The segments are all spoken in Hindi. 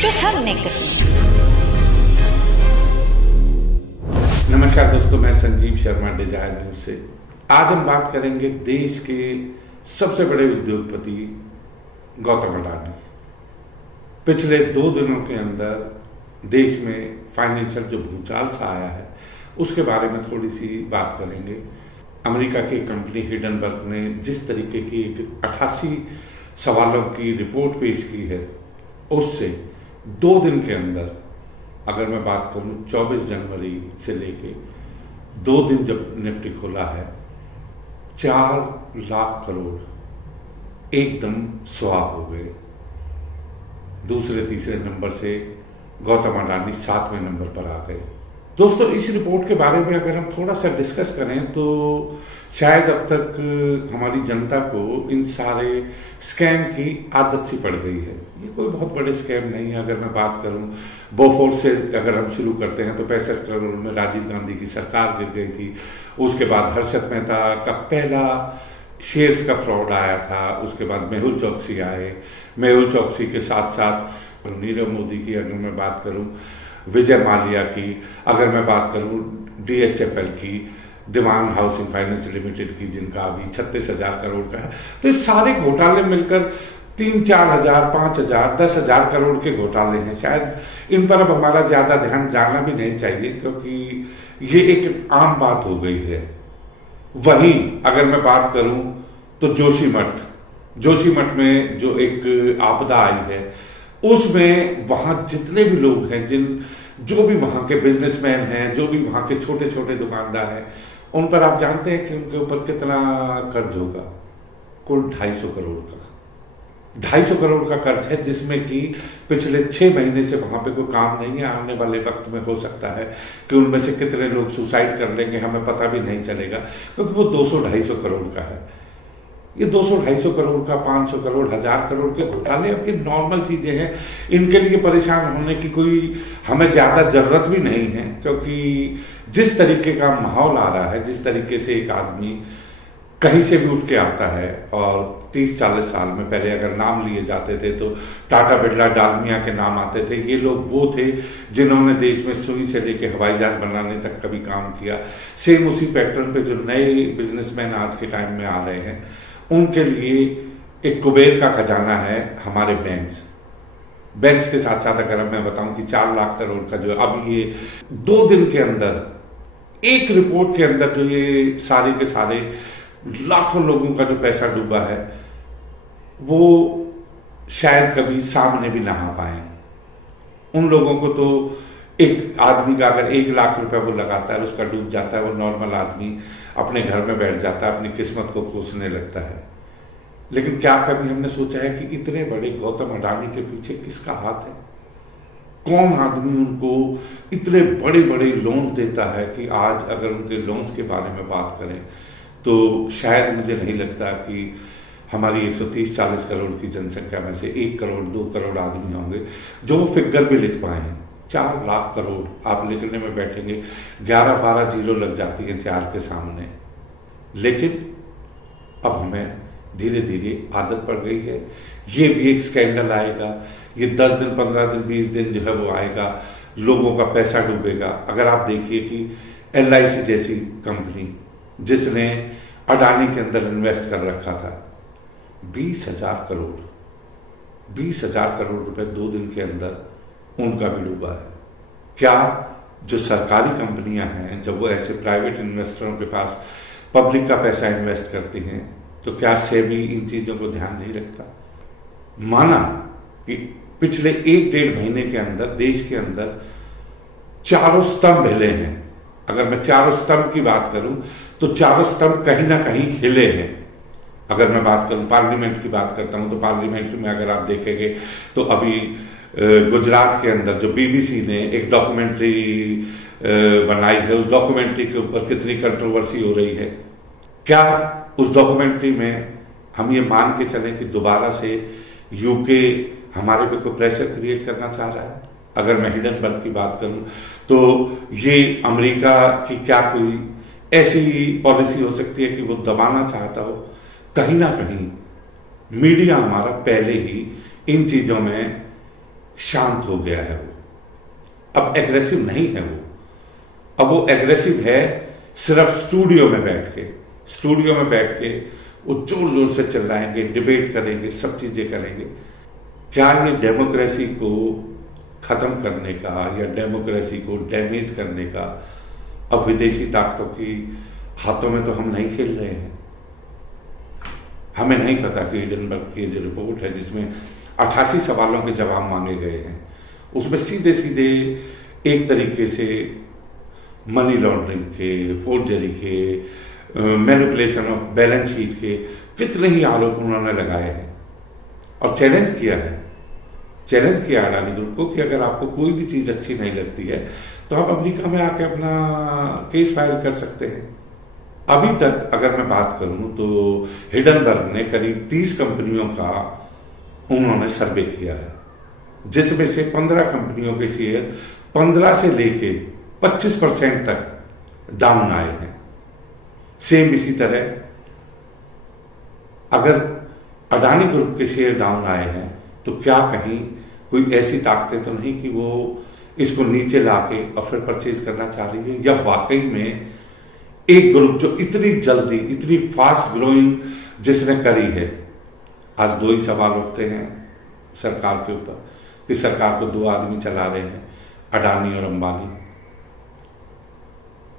जो हमने कही। नमस्कार दोस्तों, मैं संजीव शर्मा डिजायर न्यूज से। आज हम बात करेंगे देश के सबसे बड़े उद्योगपति गौतम अडानी। पिछले 2 दिनों के अंदर देश में फाइनेंशियल जो भूचाल सा आया है उसके बारे में थोड़ी सी बात करेंगे। अमेरिका की कंपनी हिंडनबर्ग ने जिस तरीके की 88 सवालों की रिपोर्ट पेश की है, उससे 2 दिन के अंदर, अगर मैं बात करूं 24 जनवरी से लेके 2 दिन जब निफ्टी खोला है, 4 लाख करोड़ एकदम स्वाह हो गए। दूसरे तीसरे नंबर से गौतम अडानी 7वें नंबर पर आ गए। दोस्तों, इस रिपोर्ट के बारे में अगर हम थोड़ा सा डिस्कस करें तो शायद अब तक हमारी जनता को इन सारे स्कैम की आदत सी पड़ गई है। ये कोई बहुत बड़े स्कैम नहीं है। अगर मैं बात करूं बोफोर्स से अगर हम शुरू करते हैं तो 65 करोड़ में राजीव गांधी की सरकार गिर गई थी। उसके बाद हर्षद मेहता का पहला शेयर्स का फ्रॉड आया था। उसके बाद मेहुल चौकसी आए। मेहुल चौकसी के साथ साथ नीरव मोदी की अगर मैं बात करूं, विजय माल्या की, अगर मैं बात करूं DHFL की, दिवान हाउसिंग फाइनेंस लिमिटेड की, जिनका अभी 36,000 करोड़ का है। तो ये सारे घोटाले मिलकर 3-4 हजार, 5 हजार, 10 हजार करोड़ के घोटाले हैं। शायद इन पर अब हमारा ज्यादा ध्यान जाना भी नहीं चाहिए, क्योंकि ये एक आम बात हो गई है। वहीं अगर मैं बात करूं तो जोशीमठ में जो एक आपदा आई है, उसमें वहां जितने भी लोग हैं, जो भी वहां के बिजनेसमैन हैं, जो भी वहां के छोटे छोटे दुकानदार हैं, उन पर आप जानते हैं कि उनके ऊपर कितना कर्ज होगा? कुल 250 करोड़ का। 250 करोड़ का कर्ज है, जिसमें कि पिछले 6 महीने से वहां पे कोई काम नहीं है। आने वाले वक्त में हो सकता है कि उनमें से कितने लोग सुसाइड कर लेंगे, हमें पता भी नहीं चलेगा, क्योंकि वो 200-250 करोड़ का है। ये 200-250 करोड़ का, 500 करोड़, 1000 करोड़ के घोटाले अब ये नॉर्मल चीजें हैं। इनके लिए परेशान होने की कोई हमें ज्यादा जरूरत भी नहीं है, क्योंकि जिस तरीके का माहौल आ रहा है, जिस तरीके से एक आदमी कहीं से भी उठ के आता है, और 30-40 साल में पहले अगर नाम लिए जाते थे तो टाटा, बिरला, डालमिया के नाम आते थे। ये लोग वो थे जिन्होंने देश में सुई से लेके हवाई जहाज बनाने तक कभी काम किया। सेम उसी पैटर्न पे जो नए बिजनेसमैन आज के टाइम में आ रहे हैं, उनके लिए एक कुबेर का खजाना है हमारे बैंक्स के साथ साथ अगर मैं बताऊं कि 4 लाख करोड़ का जो अभी ये 2 दिन के अंदर, एक रिपोर्ट के अंदर जो ये सारे के सारे लाखों लोगों का जो पैसा डूबा है, वो शायद कभी सामने भी ना आ पाए। उन लोगों को तो एक आदमी का अगर 1 लाख रुपए वो लगाता है, उसका डूब जाता है, वो नॉर्मल आदमी अपने घर में बैठ जाता है, अपनी किस्मत को कोसने लगता है। लेकिन क्या कभी हमने सोचा है कि इतने बड़े गौतम अडानी के पीछे किसका हाथ है? कौन आदमी उनको इतने बड़े बड़े लोन्स देता है कि आज अगर उनके लोन्स के बारे में बात करें तो शायद मुझे नहीं लगता कि हमारी 130-40 करोड़ की जनसंख्या में से 1 करोड़ 2 करोड़ आदमी होंगे जो वो फिगर भी लिख पाए हैं। 4 लाख करोड़ आप लिखने में बैठेंगे, 11-12 जीरो लग जाती है 4 के सामने। लेकिन अब हमें धीरे धीरे आदत पड़ गई है। ये भी एक स्कैंडल आएगा, ये 10 दिन, 15 दिन, 20 दिन जो है वो आएगा, लोगों का पैसा डूबेगा। अगर आप देखिए कि LIC जैसी कंपनी जिसने अडानी के अंदर इन्वेस्ट कर रखा था, 20,000 करोड़ रुपए 2 दिन के अंदर उनका भी डूबा है। क्या जो सरकारी कंपनियां हैं, जब वो ऐसे प्राइवेट इन्वेस्टरों के पास पब्लिक का पैसा इन्वेस्ट करती हैं, तो क्या सेबी इन चीजों को ध्यान नहीं रखता? माना कि पिछले 1-1.5 महीने के अंदर देश के अंदर चारों स्तंभ हिले हैं। अगर मैं चारों स्तंभ की बात करूं तो चारों स्तंभ कहीं ना कहीं हिले हैं। अगर मैं बात करूं, पार्लियामेंट की बात करता हूं, तो पार्लियामेंट में अगर आप देखेंगे तो अभी गुजरात के अंदर जो BBC ने एक डॉक्यूमेंट्री बनाई है, उस डॉक्यूमेंट्री के ऊपर कितनी कंट्रोवर्सी हो रही है। क्या उस डॉक्यूमेंट्री में हम ये मान के चलें कि दोबारा से यूके हमारे पे कोई प्रेशर क्रिएट करना चाह रहा है? अगर मैं हिंडनबर्ग की बात करूं तो ये अमेरिका की क्या कोई ऐसी पॉलिसी हो सकती है कि वो दबाना चाहता हो? कहीं ना कहीं मीडिया हमारा पहले ही इन चीजों में शांत हो गया है। वो अब एग्रेसिव नहीं है। अब वो एग्रेसिव है सिर्फ स्टूडियो में बैठ के वो जोर जोर से चिल्लाएंगे, डिबेट करेंगे, सब चीजें करेंगे। क्या ये डेमोक्रेसी को खत्म करने का या डेमोक्रेसी को डैमेज करने का अब विदेशी ताकतों की हाथों में तो हम नहीं खेल रहे हैं। हमें नहीं पता कि हिडनबर्ग की जो रिपोर्ट है जिसमें 88 सवालों के जवाब मांगे गए हैं, उसमें सीधे सीधे एक तरीके से मनी लॉन्ड्रिंग के, फोर्जरी के, मैनिपुलेशन ऑफ बैलेंस शीट के कितने ही आरोप उन्होंने लगाए हैं और चैलेंज किया अडानी ग्रुप को कि अगर आपको कोई भी चीज अच्छी नहीं लगती है तो आप अमेरिका में आके अपना केस फाइल कर सकते हैं। अभी तक अगर मैं बात करूं तो हिडनबर्ग ने करीब 30 कंपनियों का उन्होंने सर्वे किया है, जिसमें से 15 कंपनियों के शेयर 15 से लेके 25% तक डाउन आए हैं। सेम इसी तरह अगर अडानी ग्रुप के शेयर डाउन आए हैं तो क्या कहीं कोई ऐसी ताकतें तो नहीं कि वो इसको नीचे लाके और फिर परचेज करना चाह रही है, या वाकई में एक ग्रुप जो इतनी जल्दी इतनी फास्ट ग्रोइंग जिसने करी है। आज दो ही सवाल उठते हैं सरकार के ऊपर कि सरकार को 2 आदमी चला रहे हैं, अडानी और अंबानी।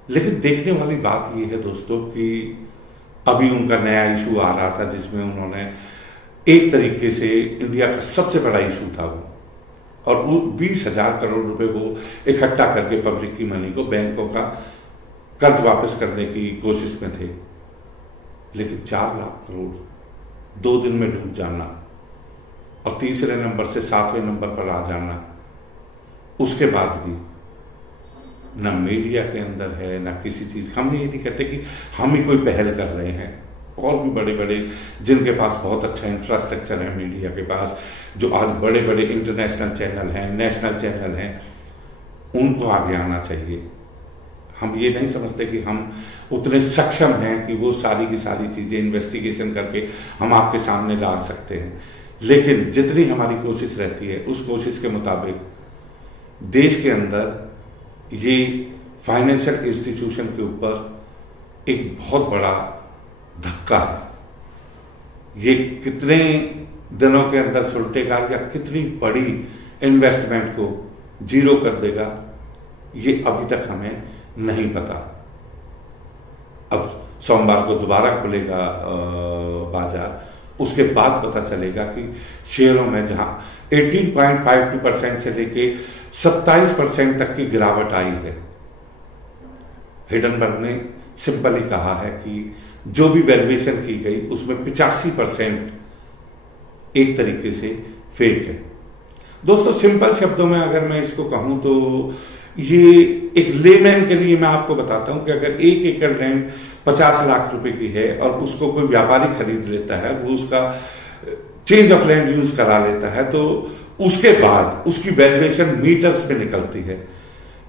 लेकिन देखने वाली बात यह है दोस्तों कि अभी उनका नया इशू आ रहा था जिसमें उन्होंने एक तरीके से इंडिया का सबसे बड़ा इशू था वो, और वो 20,000 करोड़ रुपए वो इकट्ठा करके पब्लिक की मनी को, बैंकों का कर्ज वापस करने की कोशिश में थे। लेकिन 4 लाख करोड़ 2 दिन में डूब जाना और तीसरे नंबर से 7वें नंबर पर आ जाना, उसके बाद भी ना मीडिया के अंदर है ना किसी चीज। हम ये नहीं कहते कि हम ही कोई पहल कर रहे हैं, और भी बड़े बड़े जिनके पास बहुत अच्छा इंफ्रास्ट्रक्चर है मीडिया के पास, जो आज बड़े बड़े इंटरनेशनल चैनल हैं, नेशनल चैनल हैं, उनको आगे आना चाहिए। हम ये नहीं समझते कि हम उतने सक्षम हैं कि वो सारी की सारी चीजें इन्वेस्टिगेशन करके हम आपके सामने ला सकते हैं, लेकिन जितनी हमारी कोशिश रहती है उस कोशिश के मुताबिक देश के अंदर ये फाइनेंशियल इंस्टीट्यूशन के ऊपर एक बहुत बड़ा धक्का है। ये कितने दिनों के अंदर सुलटेगा या कितनी बड़ी इन्वेस्टमेंट को जीरो कर देगा, ये अभी तक हमें नहीं पता। अब सोमवार को दोबारा खुलेगा बाजार, उसके बाद पता चलेगा कि शेयरों में जहां 18.52% से लेके 27% तक की गिरावट आई है, हिडनबर्ग ने सिंपल ही कहा है कि जो भी वैल्यूएशन की गई उसमें 85% एक तरीके से फेक है। दोस्तों सिंपल शब्दों में अगर मैं इसको कहूं तो ये एक लेमैन के लिए मैं आपको बताता हूं कि अगर 1 एकड़ लैंड 50 लाख रुपए की है और उसको कोई व्यापारी खरीद लेता है, वो उसका चेंज ऑफ लैंड यूज करा लेता है, तो उसके बाद उसकी वैल्यूएशन मीटर्स में निकलती है।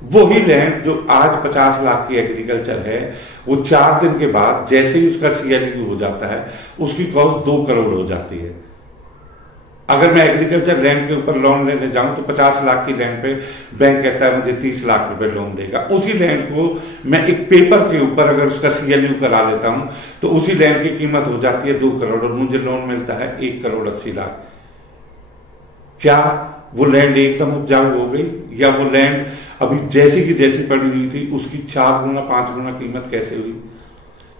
वही लैंड जो आज 50 लाख की एग्रीकल्चर है, वो 4 दिन के बाद जैसे ही उसका CLU हो जाता है उसकी कॉस्ट 2 करोड़ हो जाती है। अगर मैं एग्रीकल्चर लैंड के ऊपर लोन लेने जाऊं तो 50 लाख की लैंड पे बैंक कहता है मुझे 30 लाख रुपए लोन देगा। उसी लैंड को मैं एक पेपर के ऊपर अगर उसका CLU करा लेता हूं तो उसी लैंड की कीमत हो जाती है 2 करोड़ और मुझे लोन मिलता है 1 करोड़ 80 लाख। क्या वो लैंड एकदम उपजाऊ हो गई, या वो लैंड अभी जैसी की जैसी पड़ी हुई थी उसकी 4 गुना 5 गुना कीमत कैसे हुई?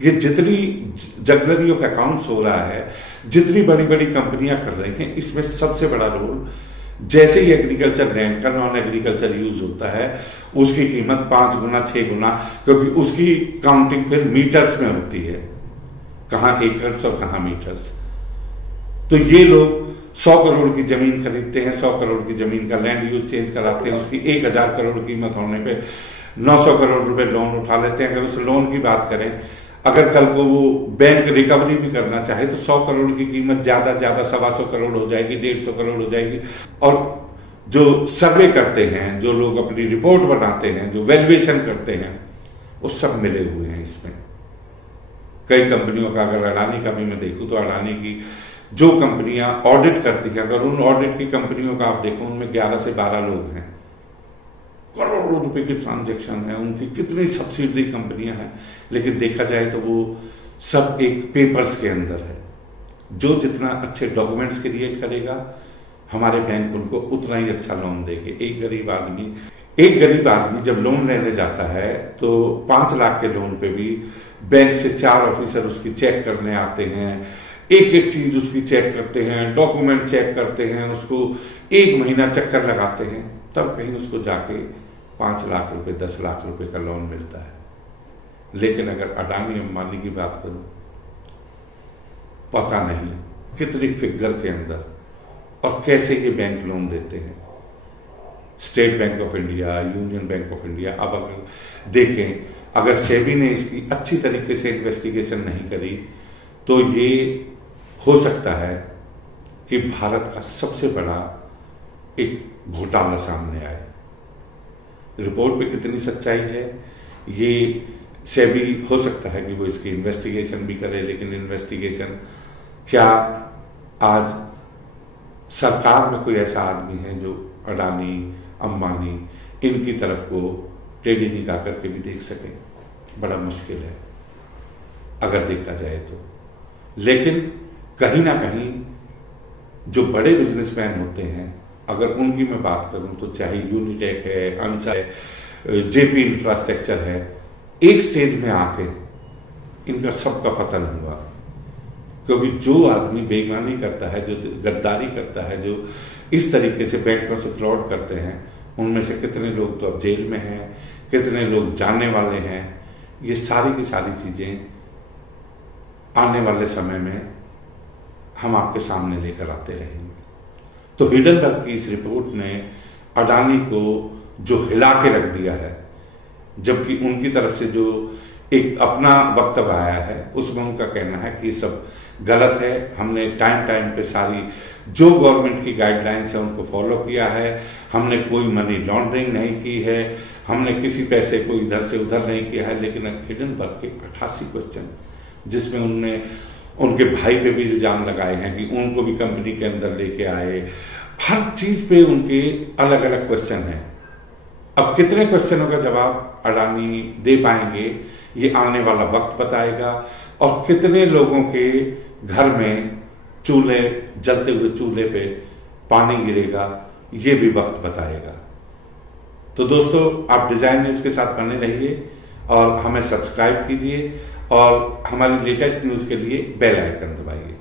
ये जितनी जगलरी ऑफ अकाउंट्स हो रहा है, जितनी बड़ी बड़ी कंपनियां कर रही हैं, इसमें सबसे बड़ा रोल जैसे ही एग्रीकल्चर लैंड का नॉन एग्रीकल्चर यूज होता है उसकी कीमत 5 गुना 6 गुना, क्योंकि उसकी काउंटिंग फिर मीटर्स में होती है, कहां एकर्स और कहां मीटर्स। तो ये लोग 100 करोड़ की जमीन खरीदते हैं, 100 करोड़ की जमीन का लैंड यूज चेंज कराते हैं, उसकी 1000 करोड़ कीमत होने पे 900 करोड़ रुपए लोन उठा लेते हैं। अगर उस लोन की बात करें, अगर कल को वो बैंक रिकवरी भी करना चाहे तो 100 करोड़ की कीमत ज्यादा 125 करोड़ हो जाएगी, 150 करोड़ हो जाएगी। और जो सर्वे करते हैं, जो लोग अपनी रिपोर्ट बनाते हैं, जो वैल्यूएशन करते हैं, वो सब मिले हुए हैं इसमें। कई कंपनियों का, अगर अडानी का भी मैं देखूं तो अडानी की जो कंपनियां ऑडिट करती हैं, अगर उन ऑडिट की कंपनियों का आप देखो, उनमें 11 से 12 लोग हैं, करोड़ों रुपए की ट्रांजैक्शन है, उनकी कितनी सब्सिडरी कंपनियां हैं, लेकिन देखा जाए तो वो सब एक पेपर्स के अंदर है। जो जितना अच्छे डॉक्यूमेंट्स क्रिएट करेगा, हमारे बैंक उनको उतना ही अच्छा लोन देंगे। एक गरीब आदमी जब लोन लेने जाता है तो 5 लाख के लोन पे भी बैंक से 4 ऑफिसर उसकी चेक करने आते हैं, एक एक चीज उसकी चेक करते हैं, डॉक्यूमेंट चेक करते हैं, उसको 1 महीना चक्कर लगाते हैं, तब कहीं उसको जाके 5 लाख रुपए 10 लाख रुपए का लोन मिलता है। लेकिन अगर अडानी अंबानी की बात करूं, पता नहीं कितनी फिगर के अंदर और कैसे ये बैंक लोन देते हैं। State bank of India, union bank of India, अब अगर देखें, अगर सेबी ने इसकी अच्छी तरीके से इन्वेस्टिगेशन नहीं करी तो ये हो सकता है कि भारत का सबसे बड़ा एक घोटाला सामने आए। रिपोर्ट पे कितनी सच्चाई है ये सेबी हो सकता है कि वो इसकी इन्वेस्टिगेशन भी करे, लेकिन इन्वेस्टिगेशन क्या आज सरकार में कोई ऐसा आदमी है जो अडानी अंबानी इनकी तरफ को टेढ़ी निगाह करके भी देख सके? बड़ा मुश्किल है अगर देखा जाए तो। लेकिन कहीं ना कहीं जो बड़े बिजनेसमैन होते हैं, अगर उनकी मैं बात करूं तो चाहे यूनिटेक है, अंसा है, जेपी इंफ्रास्ट्रक्चर है, एक स्टेज में आके इनका सबका पतन हुआ। क्योंकि जो आदमी बेईमानी करता है, जो गद्दारी करता है, जो इस तरीके से बैंकों से फ्रॉड करते हैं, उनमें से कितने लोग तो अब जेल में हैं, कितने लोग जानने वाले हैं। ये सारी की सारी चीजें आने वाले समय में हम आपके सामने लेकर आते रहेंगे। तो हिडनबर्ग की इस रिपोर्ट ने अडानी को जो हिला के रख दिया है, जबकि उनकी तरफ से जो एक अपना वक्तव्य आया है उसमें उनका कहना है कि ये सब गलत है, हमने टाइम पे सारी जो गवर्नमेंट की गाइडलाइंस है उनको फॉलो किया है, हमने कोई मनी लॉन्ड्रिंग नहीं की है, हमने किसी पैसे को इधर से उधर नहीं किया है। लेकिन हिडनबर्ग के 88 क्वेश्चन, जिसमें उनने उनके भाई पे भी इल्जाम लगाए हैं कि उनको भी कंपनी के अंदर लेके आए, हर चीज पे उनके अलग अलग क्वेश्चन हैं। अब कितने क्वेश्चनों का जवाब अडानी दे पाएंगे ये आने वाला वक्त बताएगा, और कितने लोगों के घर में चूल्हे, जलते हुए चूल्हे पे पानी गिरेगा ये भी वक्त बताएगा। तो दोस्तों, आप डिजाइन न्यूज के साथ बने रहिए और हमें सब्सक्राइब कीजिए और हमारी लेटेस्ट न्यूज के लिए बेल आइकन दबाइए।